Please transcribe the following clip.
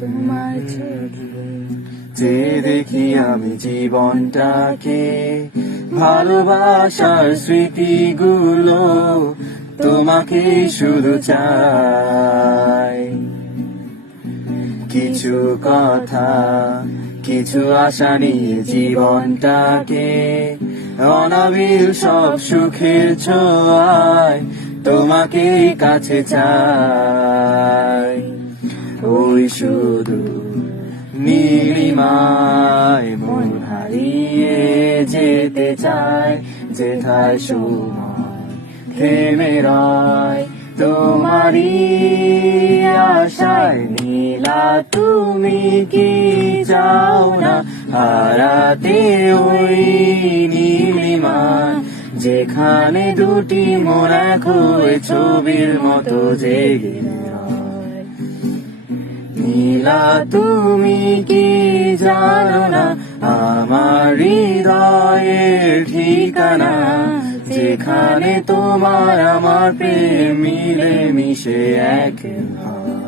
তোমার চোখে যে দেখি আমি জীবনটাকে, ভালোবাসার স্মৃতিগুলো তোমাকে শুধু চাই। কিছু কথা, কিছু আশা নিয়ে জীবনটাকে, অনাবিল সব সুখের ছোঁয়ায় তোমাকে কাছে চাই। ওই শুধু নীলিমায় মন হারিয়ে যেতে চায়, যেথায় সময় থেমে রয় তোমারই আশায়। নীলা তুমি কি চাও না হারাতে ওই নীলিমায়, যেখানে দুটি মন এক হয়ে ছবির মতো জেগে রয়। নীলা তুমি কি জানো না আমার হৃদয়ের ঠিকানা, যেখানে তোমার আমার প্রেম মিলে মিশে এক হয়।